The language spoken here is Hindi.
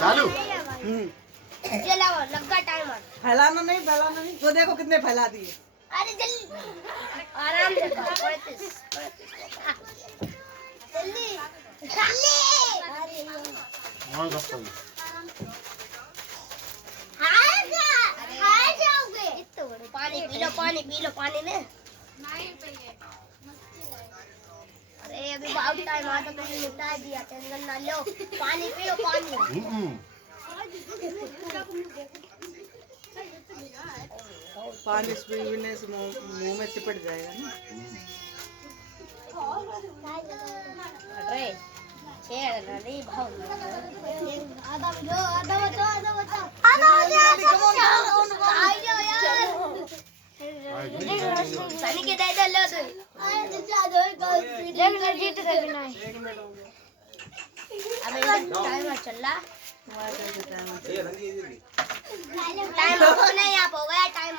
चालू जलाओ लगा टाइमर फैलाना नहीं वो देखो कितने फैला दिए। अरे जल्दी आराम से खाओ 35 जल्दी जल्दी हार जाओगे पानी पी लो पानी ने अरे अभी बहुत टाइम आता तो तुमने निपटा दिया टेंशन ना लो पानी पी लो पानी पानी पीने से मुंह में चिपट जाएगा ना। अरे शेर नहीं भाव आधा बचाओ आ जाओ यार सनी के दे दे लो तू देख ले जीत गए बिना अबे टाइमर चल रहा टाइम नहीं आप हो गया टाइम